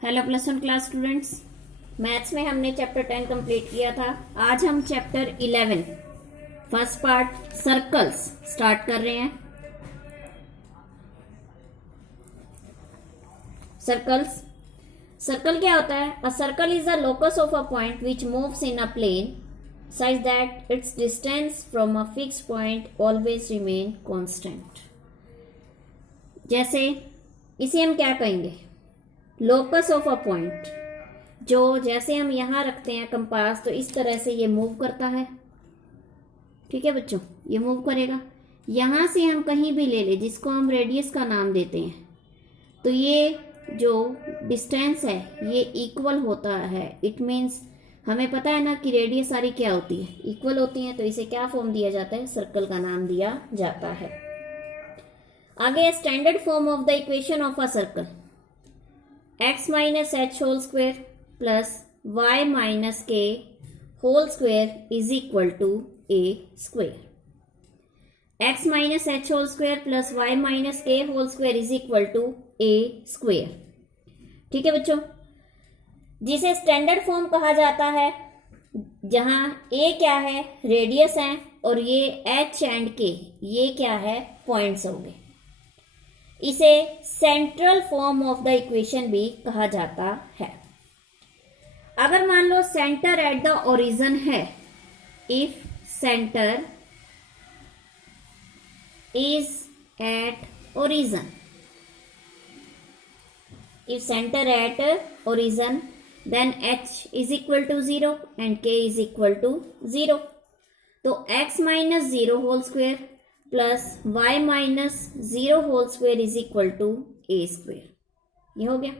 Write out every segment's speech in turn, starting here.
Hello plus one class students. Maths में हमने chapter 10 complete किया था। आज हम chapter 11 first part circles start कर रहे हैं। सर्कल्स, सर्कल क्या होता है? A circle is the locus of a point which moves in a plane such that its distance from a fixed point always remain constant। जैसे इसे हम क्या कहेंगे? Locus of a point. जो जैसे हम यहां रखते हैं कंपास, तो इस तरह से ये मूव करता है। ठीक है बच्चों, ये मूव करेगा। यहां से हम कहीं भी ले ले जिसको हम रेडियस का नाम देते हैं, तो ये जो डिस्टेंस है ये इक्वल होता है। इट मीन्स हमें पता है ना कि रेडियस सारी क्या होती है, इक्वल होती है। तो इसे क्या फॉर्म दिया जाता है? सर्कल का नाम दिया जाता है। आगे standard form of the equation of a circle, x minus h whole square plus y minus k whole square is equal to a square. x minus h whole square plus y minus k whole square is equal to a square. ठीक है बच्चों, जिसे standard form कहा जाता है, जहां a क्या है? रेडियस है, और ये h एंड k ये क्या है? पॉइंट्स हो गए। इसे central form of the equation भी कहा जाता है। अगर मान लो सेंटर एट द ओरिजिन है, if centre is at origin, if centre at origin, then h is equal to 0 and k is equal to 0। तो x minus 0 whole square plus y minus 0 whole square is equal to a square. ये हो गया।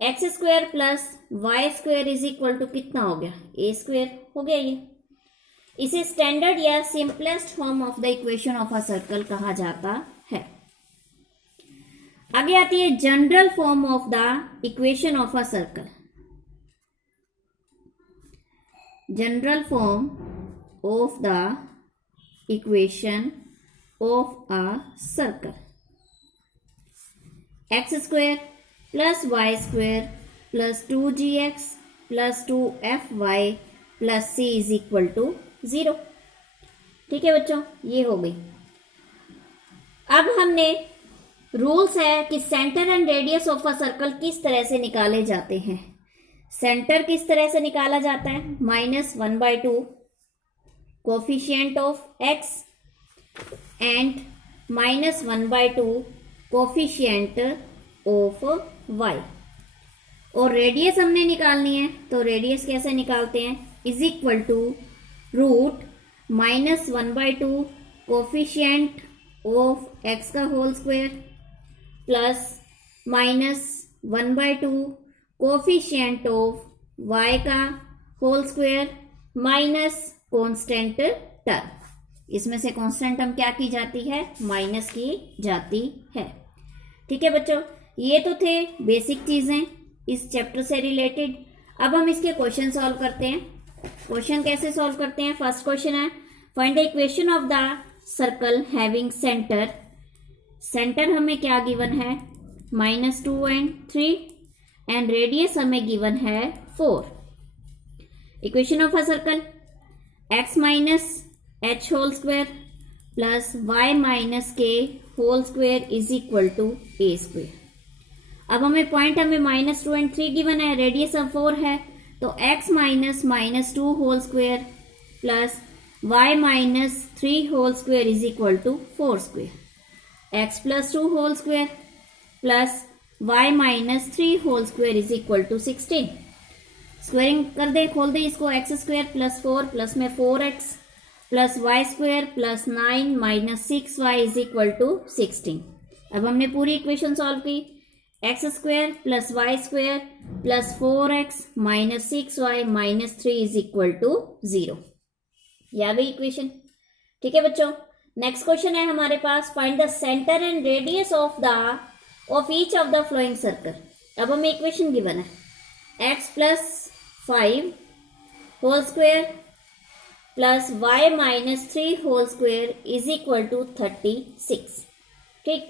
x square plus y square is equal to कितना हो गया? ए square हो गया। ये इसे स्टैंडर्ड या simplest form of the equation of a circle कहा जाता है। आगे आती है general form of the equation of a circle. General form of the equation of a circle, x square plus y square plus 2gx plus 2fy plus c is equal to 0। ठीक है बच्चों, ये हो गई। अब हमने रूल्स है कि centre and radius of a circle किस तरह से निकाले जाते हैं। सेंटर किस तरह से निकाला जाता है? -1/2 coefficient of x and -1/2 coefficient of y। और रेडियस हमने निकालनी है, तो रेडियस कैसे निकालते हैं? Is equal to root -1/2 coefficient of x का whole square plus -1/2 coefficient of y का whole square minus constant term. इसमें से कांस्टेंट टर्म क्या की जाती है? माइनस की जाती है। ठीक है बच्चों, ये तो थे बेसिक चीजें इस चैप्टर से रिलेटेड। अब हम इसके क्वेश्चन सॉल्व करते हैं। क्वेश्चन कैसे सॉल्व करते हैं? फर्स्ट क्वेश्चन है, find the equation of the circle having centre. Centre हमें क्या गिवन है? -2 एंड 3 एंड रेडियस हमें गिवन है 4। Equation of a circle, x minus h whole square plus y minus k whole square is equal to a square. अब हमें point -2 and 3 given है, radius अब 4 है, तो x minus -2 whole square plus y minus 3 whole square is equal to 4 square. x plus 2 whole square plus y minus 3 whole square is equal to 16। Squaring कर दे, खोल दे इसको। एक्स स्क्वेयर प्लस 4 प्लस में 4x plus y square plus 9 minus 6y is equal to 16। अब हमने पूरी equation solve की। X square plus y square plus 4x minus 6y minus 3 is equal to 0। यह आ गई इक्वेशन। ठीक है बच्चों, नेक्स्ट क्वेश्चन है हमारे पास, find the centre and radius of each of the following circle. अब हमें इक्वेशन गिवन है, x plus 5 whole square plus y minus 3 whole square is equal to 36। ठीक,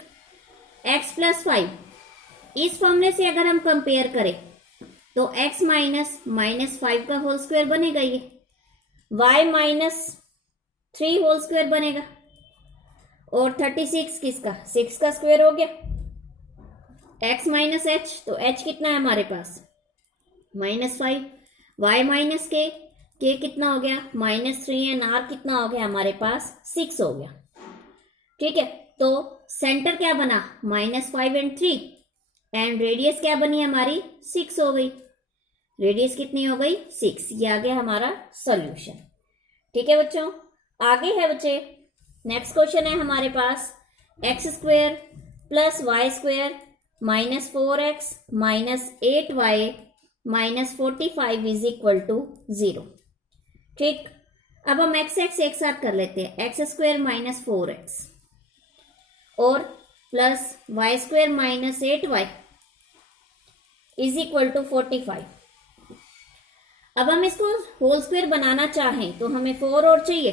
x प्लस 5 इस फॉर्मूले से अगर हम कंपेयर करें तो x माइनस -5 का होल स्क्वायर बनेगा, ये y माइनस 3 होल स्क्वायर बनेगा, और 36 किसका, 6 का स्क्वायर हो गया, x माइनस h, तो h कितना है हमारे पास -5, y माइनस k कितना हो गया -3 एंड r कितना हो गया हमारे पास 6 हो गया। ठीक है, तो सेंटर क्या बना -5 एंड 3, एंड रेडियस क्या बनी हमारी 6 हो गई, रेडियस कितनी हो गई 6। ये आ गया हमारा सॉल्यूशन। ठीक है बच्चों, आगे है बच्चे नेक्स्ट क्वेश्चन है हमारे पास x square plus y square minus 4x minus 8y minus 45 is equal to 0। ठीक, अब हम x एक साथ कर लेते हैं, x स्क्वायर माइनस 4x और plus y square minus 8y is equal to 45। अब हम इसको होल स्क्वायर बनाना चाहें तो हमें 4 और चाहिए,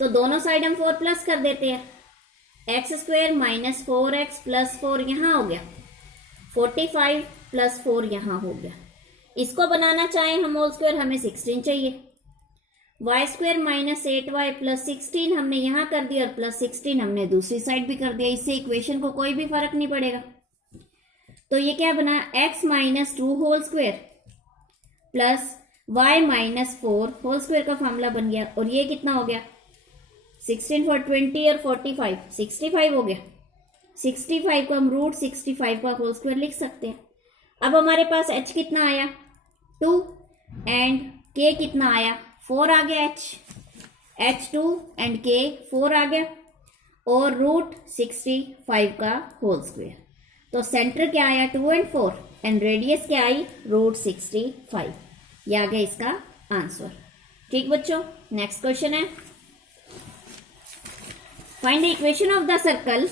तो दोनों साइड हम 4 प्लस कर देते हैं। X square minus 4x plus 4 यहाँ हो गया, 45 प्लस 4 यहाँ हो गया। इसको बनाना चाहें हम होल स्क्वायर, हमें 16 चाहिए। Y square minus 8y plus 16 हमने यहाँ कर दिया और प्लस 16 हमने दूसरी साइड भी कर दिया, इससे इक्वेशन को कोई भी फर्क नहीं पड़ेगा। तो ये क्या बना, x minus 2 whole square plus y minus 4 whole square का फॉर्मूला बन गया, और ये कितना हो गया 16 for 20 और 45 65 हो गया। 65 को हम रूट 65 का होल स्क्वायर लिख सकते हैं। अब हमारे पास h कितना आया 2 एंड k कितना आया 4 आ गया, h 2 एंड k 4 आ गया, और रूट 65 का होल स्क्वायर। तो सेंटर क्या आया 2 एंड 4 एंड रेडियस क्या आई रूट 65। ये आ गया इसका आंसर। ठीक बच्चों, नेक्स्ट क्वेश्चन है find the equation of the circle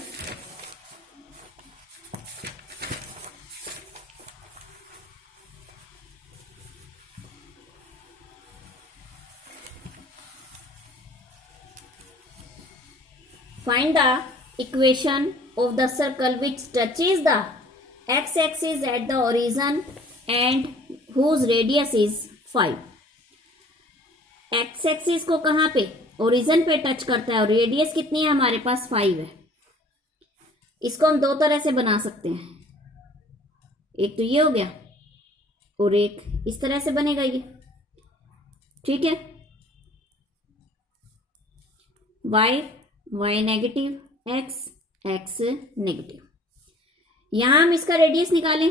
find the equation of the circle which touches the x-axis at the origin and whose radius is 5। x-axis को कहाँ पे, ओरिजिन पे टच करता है और रेडियस कितनी है हमारे पास 5 है। इसको हम दो तरह से बना सकते हैं, एक तो ये हो गया और एक इस तरह से बनेगा ये। ठीक है, y नेगेटिव, x नेगेटिव। यहां हम इसका रेडियस निकालें,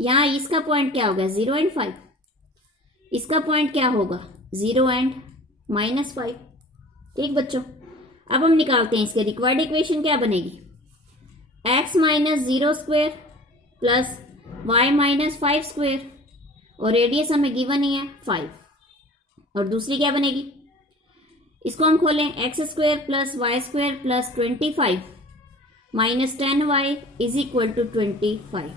यहां इसका पॉइंट क्या होगा 0 एंड 5, इसका पॉइंट क्या होगा 0 एंड -5। ठीक बच्चों, अब हम निकालते हैं इसके रिक्वायर्ड इक्वेशन क्या बनेगी, x minus 0 square plus y minus 5 square, और रेडियस हमें गिवन ही है 5, और दूसरी क्या बनेगी, इसको हम खोलें x square plus y square plus 25 minus 10y is equal to 25।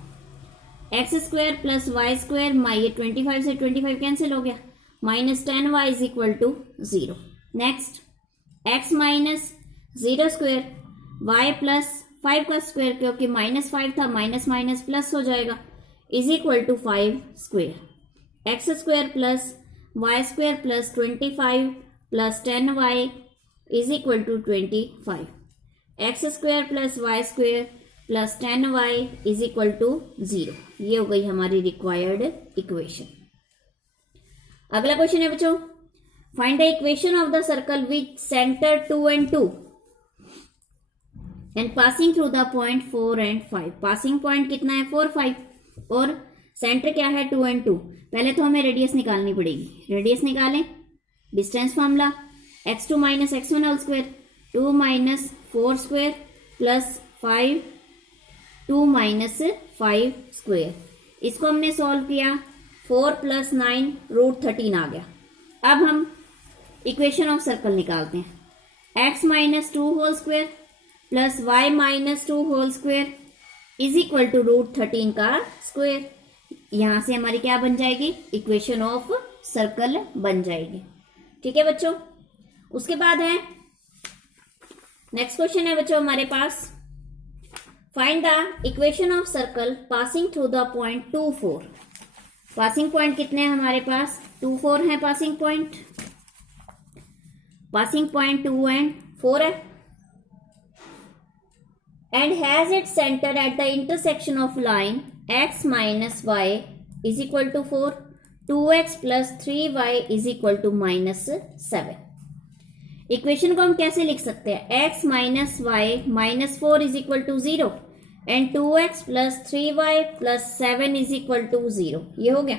X square plus y square, ये 25 से 25 कैंसिल हो गया, minus 10y is equal to 0। Next x minus 0 square y plus 5 का स्क्वायर, क्योंकि -5 था माइनस माइनस प्लस हो जाएगा, is equal to 5 square. X square plus y square plus 25 plus 10y is equal to 25। X square plus y square plus 10y is equal to 0। ये हो गई हमारी required equation. अगला question है बच्चों, find the equation of the circle with centre 2 and 2 and passing through the point 4 and 5। Passing point कितना है 4 5 और सेंटर क्या है 2 and 2। पहले तो हमें रेडियस निकालनी पड़ेगी, रेडियस निकालें, distance formula x2 minus x1 whole square 2 minus 4 square plus 5 2 minus 5 square. इसको हमने सॉल्व किया, 4 प्लस 9 रूट 13 आ गया। अब हम इक्वेशन ऑफ सर्कल निकालते हैं, x minus 2 whole square plus y minus 2 whole square is equal to root 13 का square. यहां से हमारी क्या बन जाएगी, इक्वेशन ऑफ सर्कल बन जाएगी। ठीक है बच्चों, उसके बाद है नेक्स्ट क्वेश्चन है बच्चों हमारे पास, find the equation of circle passing through the point 2, 4। Passing point कितने हैं हमारे पास? 2, 4 है passing point. Passing point 2 and 4 है, and has it centre at the intersection of line x minus y is equal to 4, 2x plus 3y is equal to -7। Equation को हम कैसे लिख सकते हैं? x minus y minus 4 is equal to 0 and 2x plus 3y plus 7 is equal to 0। ये हो गया।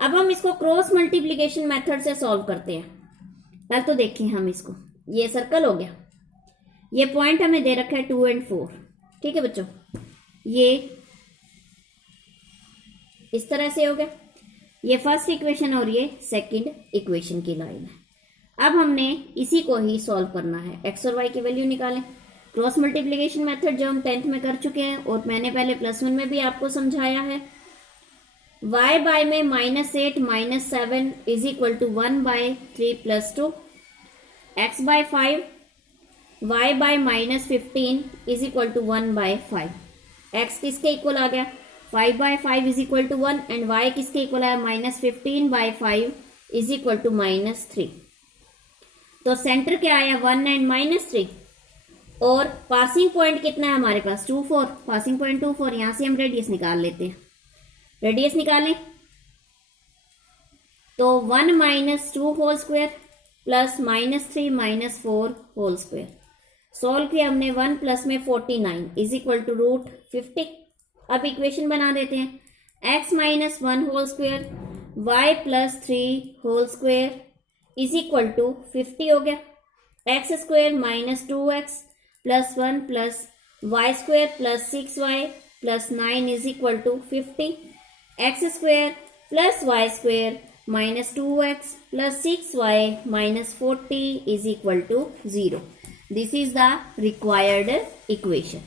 अब हम इसको क्रॉस मल्टीप्लीकेशन मेथड से सॉल्व करते हैं। पहले तो देखें हम इसको, ये सर्कल हो गया, ये पॉइंट हमें दे रखा है 2 एंड 4, ठीक है बच्चों। ये इस तरह से हो गया, ये फर्स्ट इक्वेशन और ये सेकंड इक्वेशन की लाइन है। अब हमने इसी को ही सॉल्व करना है, एक्स और वाई की वैल्यू निकालें। क्रॉस मल्टीप्लिकेशन मेथड जो हम 10th में कर चुके हैं और मैंने पहले +1 में भी आपको समझाया है। y बाय में -8 -7 is equal to 1/3 + 2, x by 5, y by -15 is equal to 1/5। x किसके इक्वल आ गया? 5/5 is equal to 1 and y किसके इक्वल आया? -15/5 इज इक्वल टू -3। तो सेंटर क्या आया? 1 एंड -3। और पासिंग पॉइंट कितना है हमारे पास? 2, 4। Passing point 2, 4। यहां से हम रेडियस निकाल लेते हैं। रेडियस निकालें तो 1 - 2 whole square plus -3 - 4 whole square. Solve किया हमने, 1 प्लस में 49 इज इक्वल टू √50। अब इक्वेशन बना देते हैं, x - 1 whole square y plus 3 whole square is equal to 50 हो गया। x square minus 2x plus 1 plus y square plus 6y plus 9 is equal to 50। x square plus y square minus 2x plus 6y minus 40 is equal to 0। This is the required equation.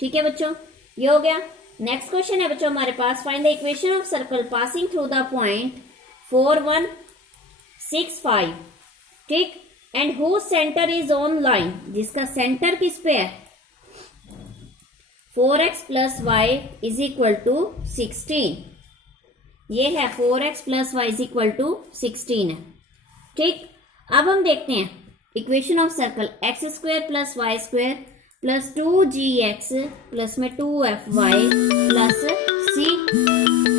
ठीक है बच्चों, ये हो गया। Next question है बच्चों हमारे पास, find the equation of circle passing through the point 4, 1, 6, 5, ठीक, and whose centre is on line, जिसका सेंटर किस पे है? 4x plus y is equal to 16। ये है 4x plus y is equal to 16 है, ठीक। अब हम देखते हैं equation of circle, x square plus y square plus 2gx plus में 2fy प्लस c